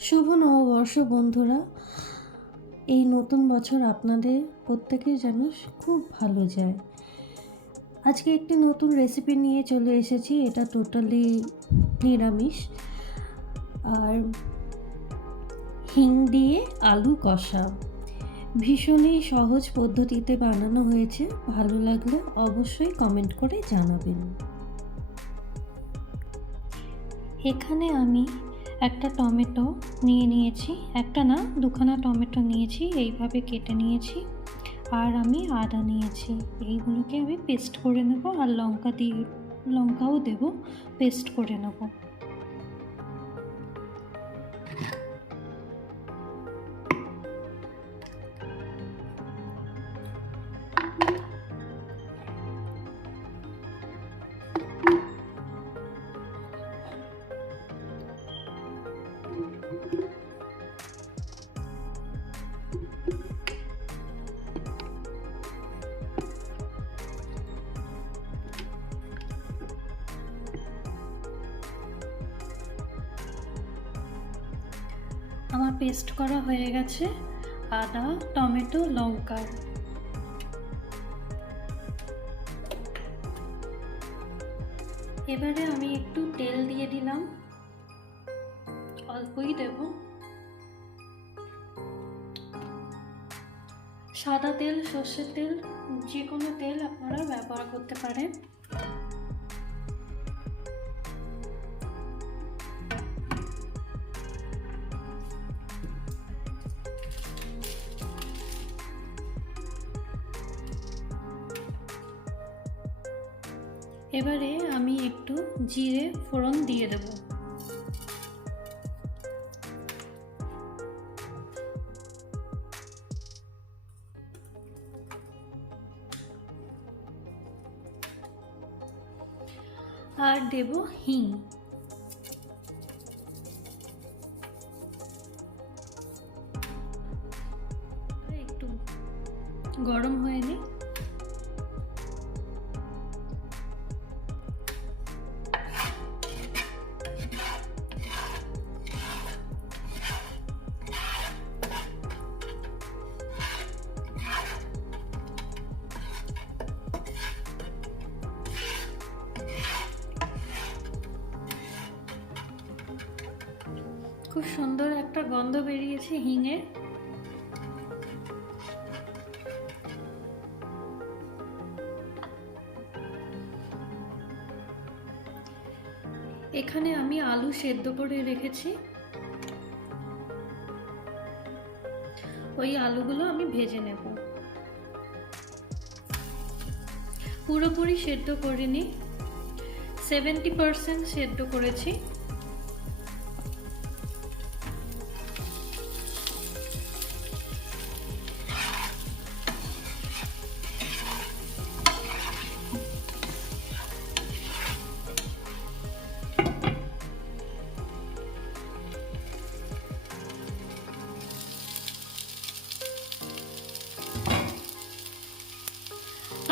শুভ নববর্ষ বন্ধুরা। এই নতুন বছর আপনাদের প্রত্যেকের যেন খুব ভালো যায়। আজকে একটি নতুন রেসিপি নিয়ে চলে এসেছি, এটা টোটালি নিরামিষ। আর হিং দিয়ে আলু কষা। ভীষণই সহজ পদ্ধতিতে বানানো হয়েছে, ভালো লাগলে অবশ্যই কমেন্ট করে জানাবেন। এখানে আমি একটা টমেটো নিয়ে নিয়েছি, একটা না দুখানা টমেটো নিয়েছি, এইভাবে কেটে নিয়েছি আর আমি আদা নিয়েছি। এইগুলোকে আমি পেস্ট করে নেব আর লঙ্কা দিয়ে, লঙ্কাও দেব পেস্ট করে নেব। পেস্ট করা হয়ে গেছে আদা, টমেটো লঙ্কার এবারে আমি একটু তেল দিয়ে দিলাম। অল্পই দেব। সাদা তেল, সর্ষের তেল, যে কোনো তেল আপনারা ব্যবহার করতে পারেন। এবারে আমি একটু জিরে ফোড়ন দিয়ে দেব। আর দেব হিং। একটু গরম খুব সুন্দর একটা গন্ধ বেরিয়েছে হিঙের এখানে আমি আলু সেদ্ধ করে রেখেছি। ওই আলুগুলো আমি ভেজে নেব। পুরোপুরি সেদ্ধ করিনি। সেভেন্টি পারসেন্ট সেদ্ধ করেছি।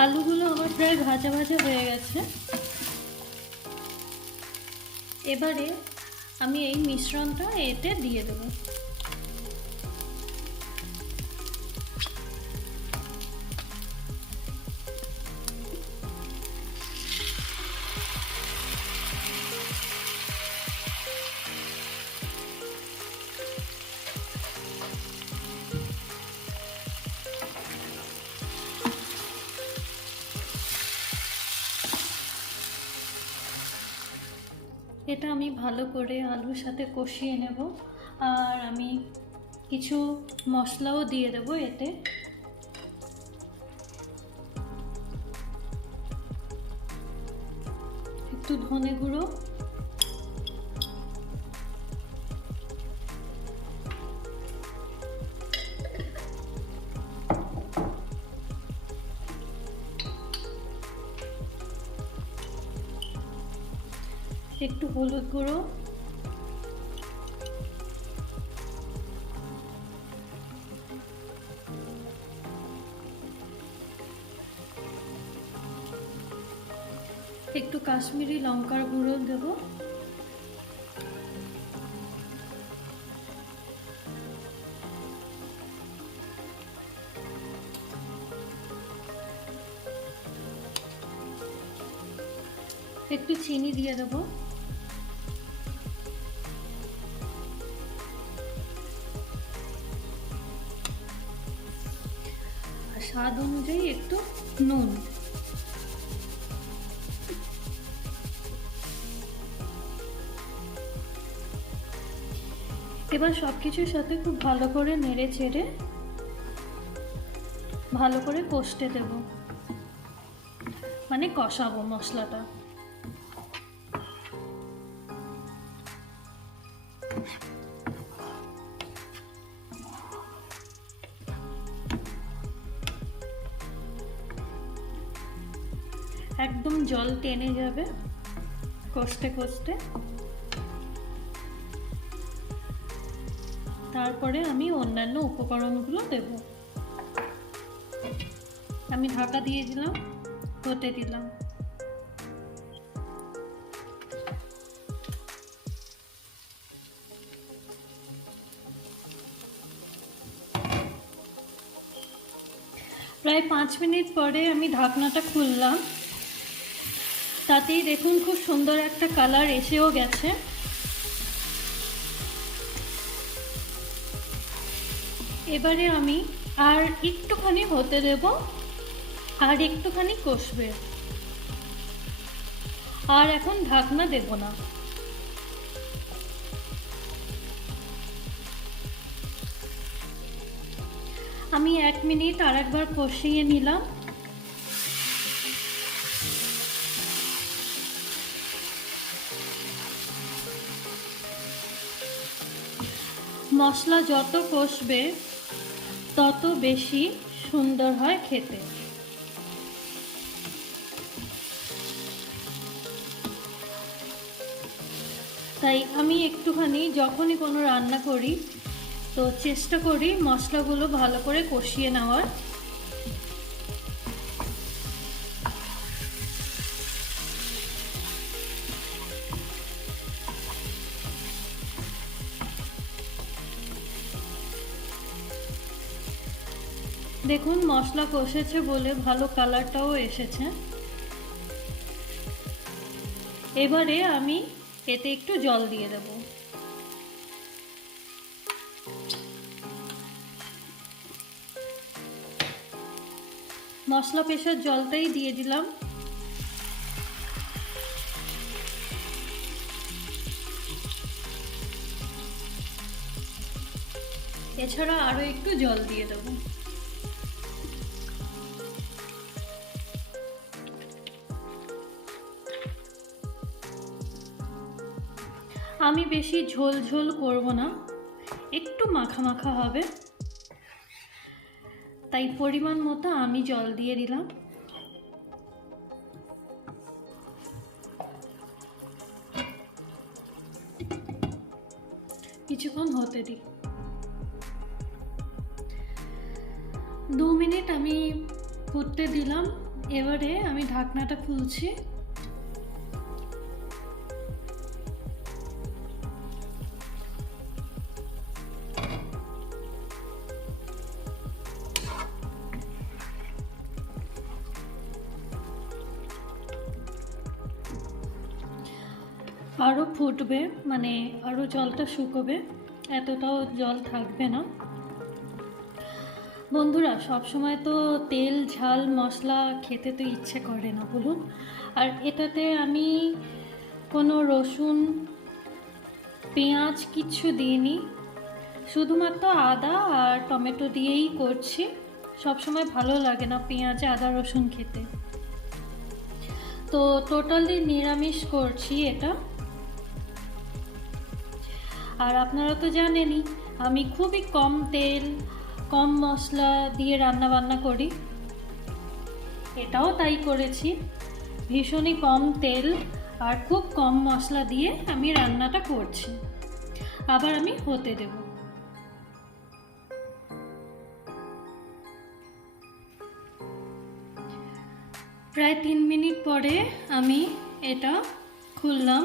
আলুগুলো আমার প্রায় ভাজা ভাজা হয়ে গেছে। এবারে আমি এই মিশ্রণটা এতে দিয়ে দেবো। এটা আমি ভালো করে আলুর সাথে কষিয়ে নেব। আর আমি কিছু মশলাও দিয়ে দেবো এতে। একটু ধনে গুঁড়ো। হলুদ গুঁড়ো। একটু কাশ্মীরি লঙ্কার গুঁড়ো দেব। একটু চিনি দিয়ে দেবো। স্বাদ অনুযায়ী একটু নুন। এবার সব কিছুর সাথে খুব ভালো করে নেড়ে চেড়ে ভালো করে কষতে দেব। মানে কষাবো মশলাটা। জল টেনে যাবে, কষতে কষতে। তারপরে আমি অন্যান্য উপকরণগুলো দেব। আমি ঢাকা দিয়ে দিলাম হতে দিলাম। প্রায় পাঁচ মিনিট পরে আমি ঢাকনাটা খুললাম। তাতেই দেখুন খুব সুন্দর একটা কালার এসেও গেছে। এবারে আমি আর একটুখানি হতে দেব, আর একটুখানি কষবে। আর এখন ঢাকনা দেব না। আমি এক মিনিট আর একবার কষিয়ে নিলাম। মশলা যত কষবে, তত বেশি সুন্দর হয় খেতে। তাই আমি একটুখানি যখনই কোনো রান্না করি, তো চেষ্টা করি মশলাগুলো ভালো করে কষিয়ে নেওয়ার। দেখুন, মশলা কষেছে বলে ভালো কালারটাও এসেছে। এবারে আমি এতে একটু জল দিয়ে দেব। মশলা পেশার জলটাই দিয়ে দিলাম। এছাড়া আরও একটু জল দিয়ে দেবো। আমি বেশি ঝোল ঝোল করব না। একটু মাখা মাখা হবে। তাই পরিমাণ মতো আমি জল দিয়ে দিলাম। কিছুক্ষণ হতে দিই। দু মিনিট আমি ফুটতে দিলাম। এবারে আমি ঢাকনাটা খুলছি। আরও ফুটবে মানে আরও জলটা শুকোবে, এতটাও জল থাকবে না। বন্ধুরা সব সময় তো তেল, ঝাল, মশলা খেতে তো ইচ্ছে করে না, বলুন। আর এটাতে আমি কোনো রসুন, পেঁয়াজ কিচ্ছু দিইনি। শুধুমাত্র আদা আর টমেটো দিয়েই করছি। সব সময় ভালো লাগে না পেঁয়াজে, আদা, রসুন খেতে। তো টোটালি নিরামিষ করছি এটা। আর আপনারা তো জানেনই, আমি খুবই কম তেল, কম মশলা দিয়ে রান্না বান্না করি। এটাও তাই করেছি। ভীষণই কম তেল আর খুব কম মশলা দিয়ে আমি রান্নাটা করছি। আবার আমি হতে দেব। প্রায় তিন মিনিট পরে আমি এটা খুললাম।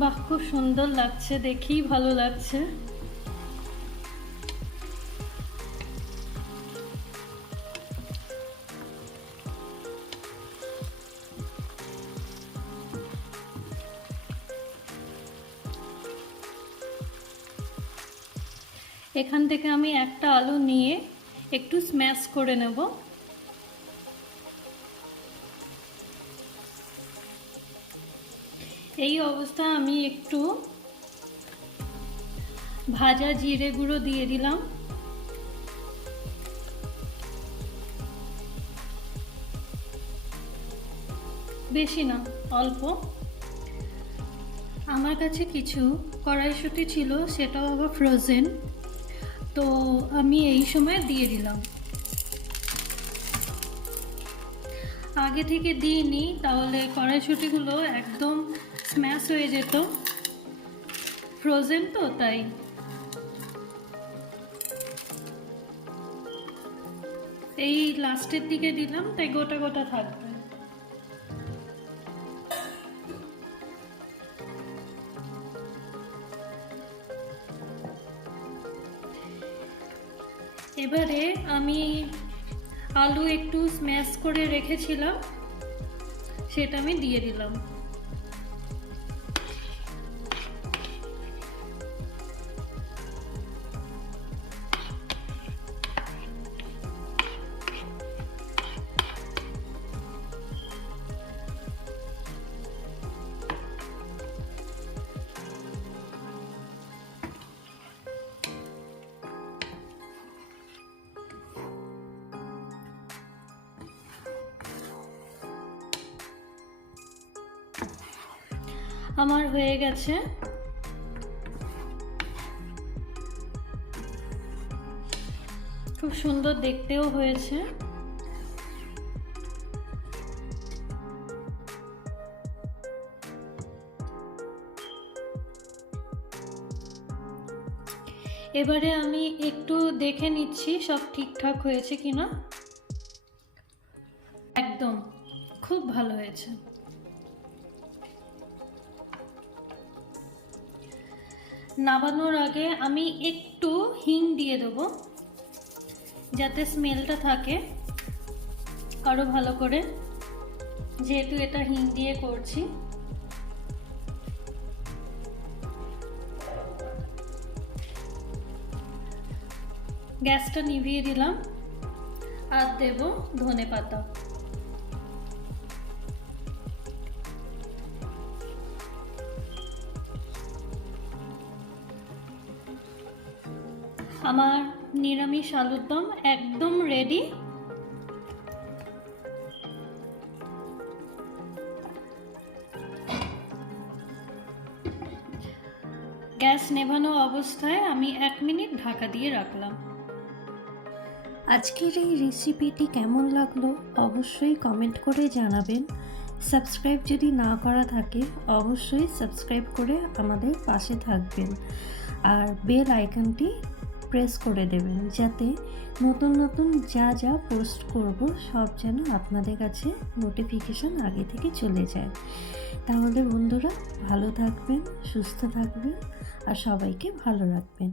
বাহ, খুব সুন্দর লাগছে, দেখেই ভালো লাগছে। এখান থেকে আমি একটা আলু নিয়ে একটু স্ম্যাশ করে নেব। এই অবস্থা আমি একটু ভাজা জিরে গুঁড়ো দিয়ে দিলাম। বেশি না, অল্প। আমার কাছে কিছু কড়াইশুঁটি ছিল, সেটাও আবার ফ্রোজেন তো আমি এই সময় দিয়ে দিলাম। আগে থেকে দিইনি, তাহলে কড়াইশুঁটিগুলো একদম স্ম্যাশ হয়ে যেত। ফ্রোজেন তো, তাই। এই লাস্টের দিকে দিলাম, তাই গোটা গোটা থাকবে। এবারে আমি আলু একটু স্ম্যাশ করে রেখেছিলাম, সেটা আমি দিয়ে দিলাম। আমার হয়ে গেছে। খুব সুন্দর দেখতেও হয়েছে। এবারে আমি একটু দেখে নিচ্ছি সব ঠিকঠাক হয়েছে কিনা। একদম, খুব ভালো হয়েছে। নামানোর আগে আমি একটু হিং দিয়ে দেবো, যাতে স্মেলটা থাকে আরও ভালো করে। যেহেতু এটা হিং দিয়ে করছি। গ্যাসটা নিভিয়ে দিলাম। আর দেব ধনে পাতা আমার নিরামিষ আলুর দম একদম রেডি গ্যাস নেভানো অবস্থায় আমি এক মিনিট ঢাকা দিয়ে রাখলাম। আজকের এই রেসিপিটি কেমন লাগল অবশ্যই কমেন্ট করে জানাবেন। সাবস্ক্রাইব যদি না করা থাকে, অবশ্যই সাবস্ক্রাইব করে আমাদের পাশে থাকবেন। আর বেল আইকনটি প্রেস করে দেবেন, যাতে নতুন নতুন যা যা পোস্ট করব সব যেন আপনাদের কাছে নোটিফিকেশান আগে থেকে চলে যায়। তাহলে বন্ধুরা ভালো থাকবেন, সুস্থ থাকবেন, আর সবাইকে ভালো রাখবেন।